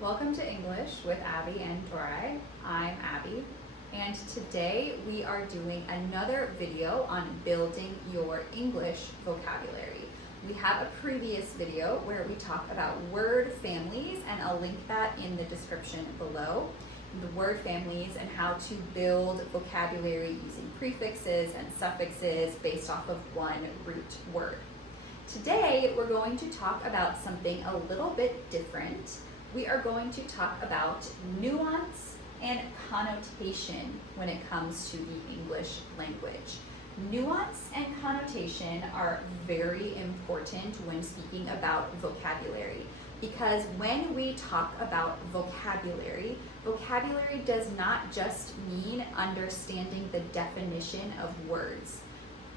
Welcome to English with Abby and Dorai. I'm Abby, and today we are doing another video on building your English vocabulary. We have a previous video where we talk about word families, and I'll link that in the description below. The word families and how to build vocabulary using prefixes and suffixes based off of one root word. Today we're going to talk about something a little bit different. We are going to talk about nuance and connotation when it comes to the English language. Nuance and connotation are very important when speaking about vocabulary, because when we talk about vocabulary, vocabulary does not just mean understanding the definition of words,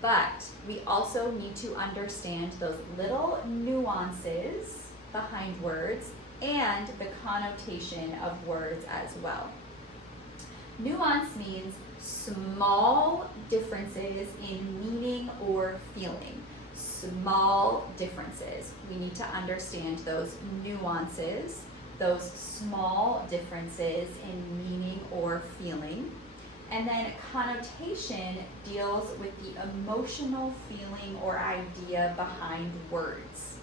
but we also need to understand those little nuances behind words and the connotation of words as well. Nuance means small differences in meaning or feeling. Small differences. We need to understand those nuances, those small differences in meaning or feeling. And then connotation deals with the emotional feeling or idea behind words.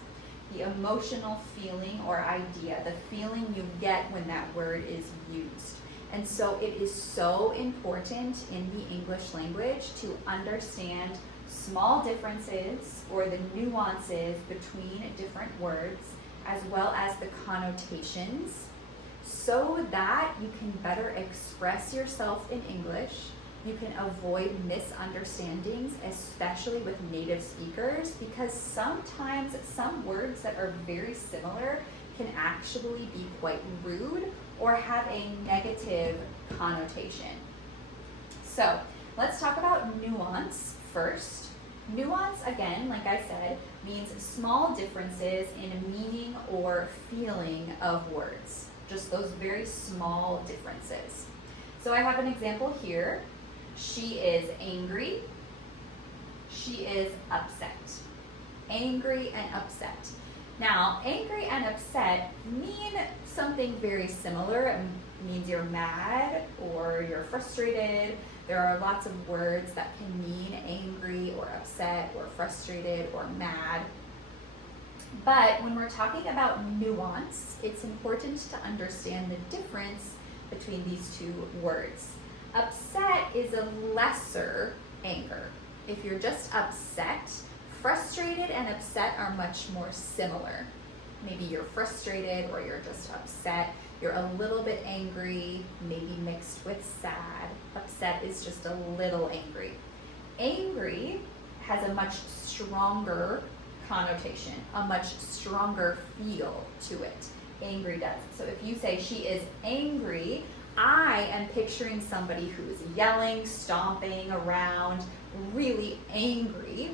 The emotional feeling or idea, the feeling you get when that word is used. And so it is so important in the English language to understand small differences or the nuances between different words, as well as the connotations, so that you can better express yourself in English. You can avoid misunderstandings, especially with native speakers, because sometimes some words that are very similar can actually be quite rude or have a negative connotation. So let's talk about nuance first. Nuance, again, like I said, means small differences in meaning or feeling of words. Just those very small differences. So I have an example here. She is angry. She is upset. Angry and upset. Now, angry and upset mean something very similar. It means you're mad or you're frustrated. There are lots of words that can mean angry or upset or frustrated or mad. But when we're talking about nuance, it's important to understand the difference between these two words. Upset is a lesser anger. If you're just upset, frustrated and upset are much more similar. Maybe you're frustrated or you're just upset. You're a little bit angry, maybe mixed with sad. Upset is just a little angry. Angry has a much stronger connotation, a much stronger feel to it. Angry does. So if you say she is angry, I am picturing somebody who's yelling, stomping around, really angry.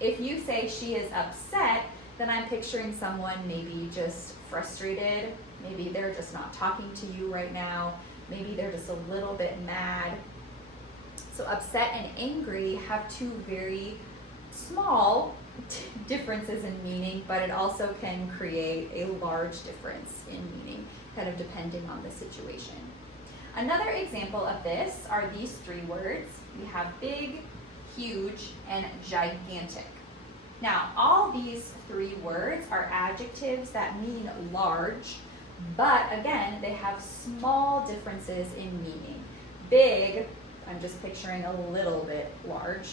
If you say she is upset, then I'm picturing someone maybe just frustrated. Maybe they're just not talking to you right now. Maybe they're just a little bit mad. So upset and angry have two very small differences in meaning, but it also can create a large difference in meaning, kind of depending on the situation. Another example of this are these three words. We have big, huge, and gigantic. Now, all these three words are adjectives that mean large, but again, they have small differences in meaning. Big, I'm just picturing a little bit large,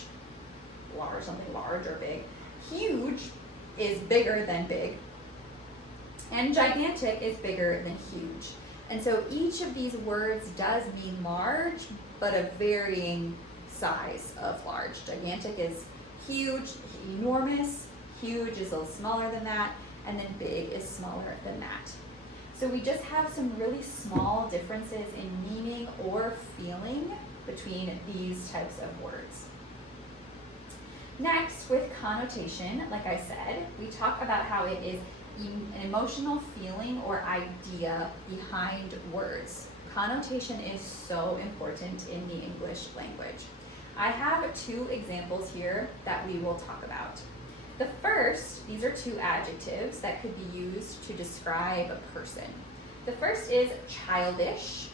something large or big. Huge is bigger than big, and gigantic is bigger than huge. And so each of these words does mean large, but a varying size of large. Gigantic is huge, enormous. Huge is a little smaller than that, and then big is smaller than that. So we just have some really small differences in meaning or feeling between these types of words. Next, with connotation, like I said, we talk about how it is an emotional feeling or idea behind words. Connotation is so important in the English language. I have two examples here that we will talk about. The first, these are two adjectives that could be used to describe a person. The first is childish,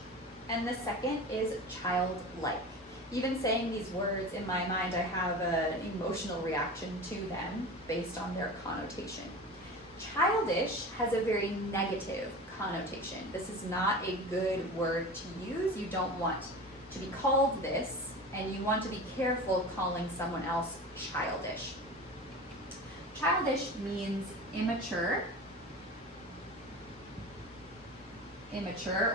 and the second is childlike. Even saying these words, in my mind, I have an emotional reaction to them based on their connotation. Childish has a very negative connotation. This is not a good word to use. You don't want to be called this, and you want to be careful calling someone else childish. Childish means immature,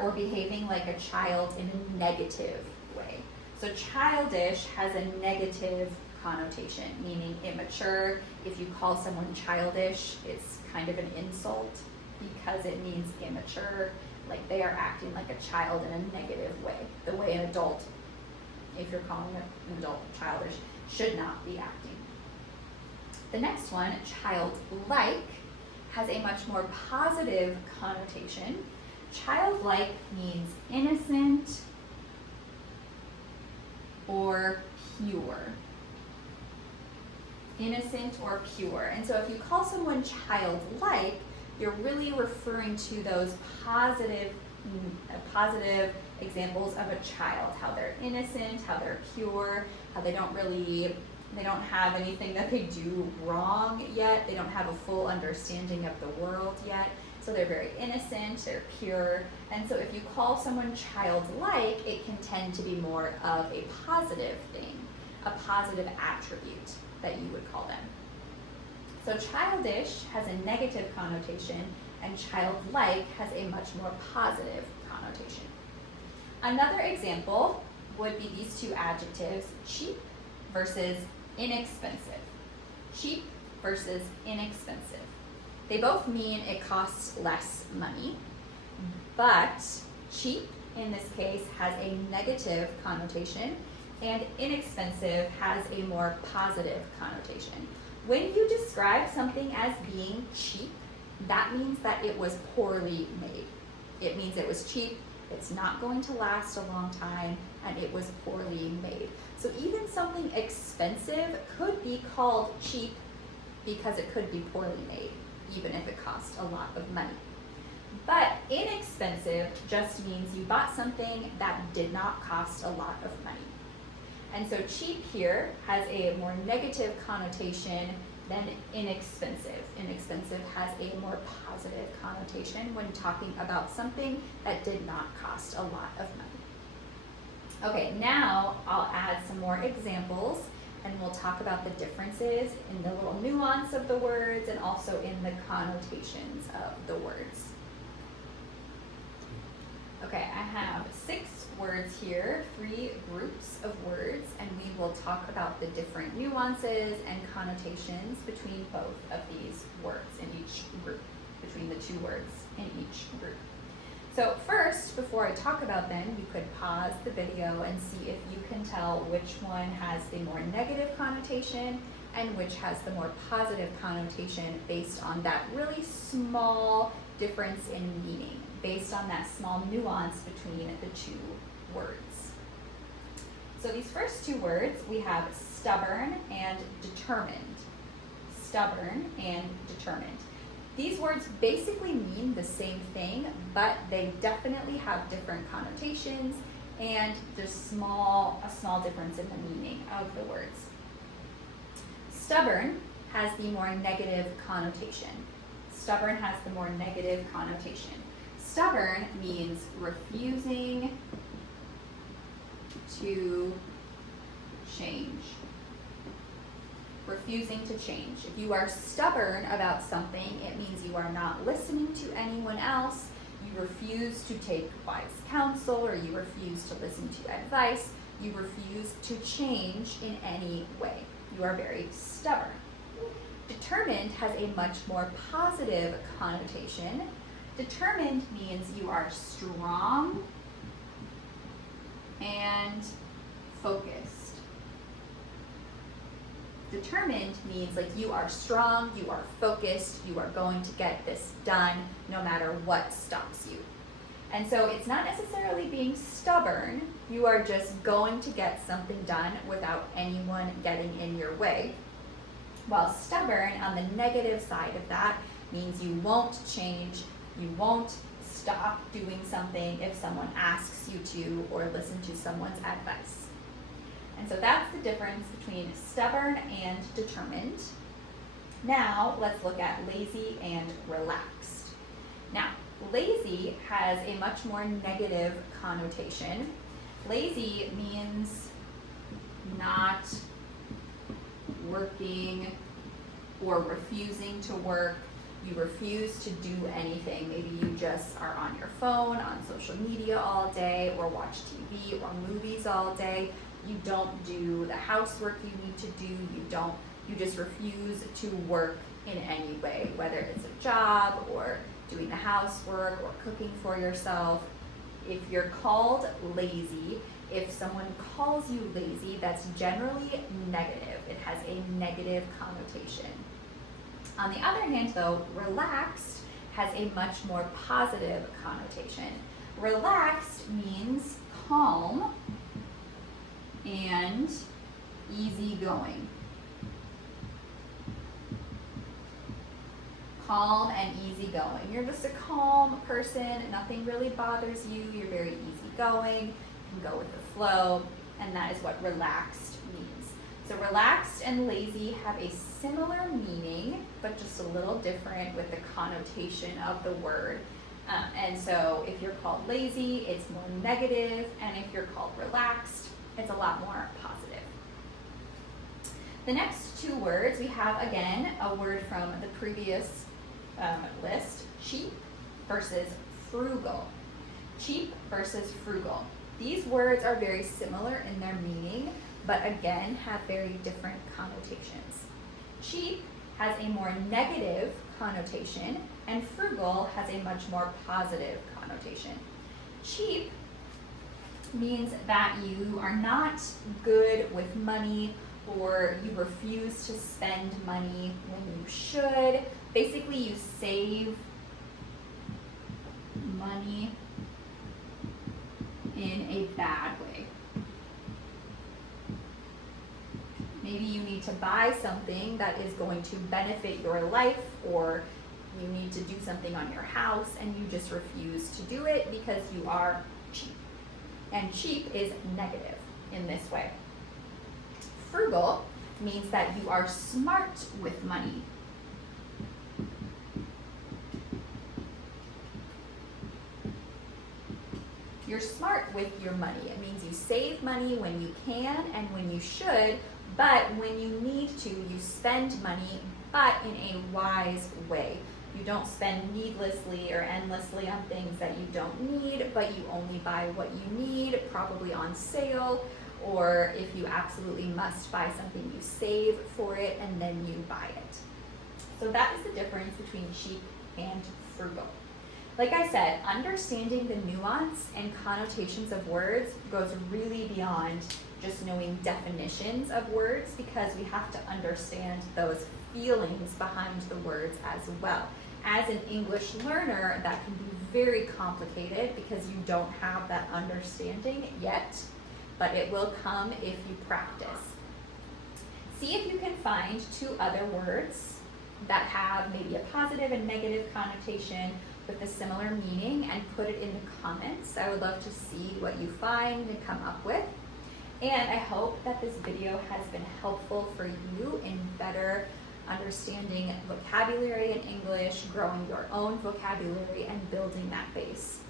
or behaving like a child in a negative way. So childish has a negative connotation, meaning immature. If you call someone childish, it's kind of an insult because it means immature, like they are acting like a child in a negative way, the way an adult, if you're calling an adult childish, should not be acting. The next one, childlike, has a much more positive connotation. Childlike means innocent or pure. Innocent or pure. And so if you call someone childlike, you're really referring to those positive examples of a child, how they're innocent, how they're pure, how they don't have anything that they do wrong yet. They don't have a full understanding of the world yet. So they're very innocent, they're pure. And so if you call someone childlike, it can tend to be more of a positive thing, a positive attribute that you would call them. So childish has a negative connotation, and childlike has a much more positive connotation. Another example would be these two adjectives, cheap versus inexpensive. Cheap versus inexpensive. They both mean it costs less money, but cheap in this case has a negative connotation, and inexpensive has a more positive connotation. When you describe something as being cheap, that means that it was poorly made. It means it was cheap, it's not going to last a long time, and it was poorly made. So even something expensive could be called cheap because it could be poorly made, even if it cost a lot of money. But inexpensive just means you bought something that did not cost a lot of money. And so cheap here has a more negative connotation than inexpensive. Inexpensive has a more positive connotation when talking about something that did not cost a lot of money. Okay, now I'll add some more examples, and we'll talk about the differences in the little nuance of the words and also in the connotations of the words. Okay, I have 6 words here, 3 groups of words, and we will talk about the different nuances and connotations between both of these words in each group, between the 2 words in each group. So first, before I talk about them, you could pause the video and see if you can tell which one has the more negative connotation and which has the more positive connotation based on that really small difference in meaning, based on that small nuance between the 2 words. So these first 2 words, we have stubborn and determined. Stubborn and determined. These words basically mean the same thing, but they definitely have different connotations, and there's a small difference in the meaning of the words. Stubborn has the more negative connotation. Stubborn has the more negative connotation. Stubborn means refusing to change. Refusing to change. If you are stubborn about something, it means you are not listening to anyone else, you refuse to take wise counsel, or you refuse to listen to advice, you refuse to change in any way. You are very stubborn. Determined has a much more positive connotation. Determined means you are strong and focused. Determined means like you are strong, you are focused, you are going to get this done no matter what stops you. And so it's not necessarily being stubborn, you are just going to get something done without anyone getting in your way. While stubborn, on the negative side of that, means you won't change, you won't stop doing something if someone asks you to or listen to someone's advice. And so that's the difference between stubborn and determined. Now let's look at lazy and relaxed. Now, lazy has a much more negative connotation. Lazy means not working or refusing to work. You refuse to do anything. Maybe you just are on your phone, on social media all day, or watch TV or movies all day. You don't do the housework you need to do. You just refuse to work in any way, whether it's a job or doing the housework or cooking for yourself. If you're called lazy, if someone calls you lazy, that's generally negative. It has a negative connotation. On the other hand, though, relaxed has a much more positive connotation. Relaxed means calm and easygoing. Calm and easygoing. You're just a calm person, nothing really bothers you, you're very easygoing, you can go with the flow, and that is what relaxed means. So relaxed and lazy have a similar meaning, but just a little different with the connotation of the word. And so if you're called lazy, it's more negative, and if you're called relaxed, it's a lot more positive. The next two words, we have again a word from the previous list, cheap versus frugal. Cheap versus frugal. These words are very similar in their meaning, but again have very different connotations. Cheap has a more negative connotation, and frugal has a much more positive connotation. Cheap means that you are not good with money, or you refuse to spend money when you should. Basically, you save money in a bad way. Maybe you need to buy something that is going to benefit your life, or you need to do something on your house and you just refuse to do it because you are cheap. And cheap is negative in this way. Frugal means that you are smart with money. You're smart with your money. It means you save money when you can and when you should, but when you need to, you spend money, but in a wise way. You don't spend needlessly or endlessly on things that you don't need, but you only buy what you need, probably on sale, or if you absolutely must buy something, you save for it and then you buy it. So that is the difference between cheap and frugal. Like I said, understanding the nuance and connotations of words goes really beyond just knowing definitions of words, because we have to understand those feelings behind the words as well. As an English learner, that can be very complicated because you don't have that understanding yet, but it will come if you practice. See if you can find two other words that have maybe a positive and negative connotation with a similar meaning and put it in the comments. I would love to see what you find and come up with. And I hope that this video has been helpful for you in better understanding vocabulary in English, growing your own vocabulary, and building that base.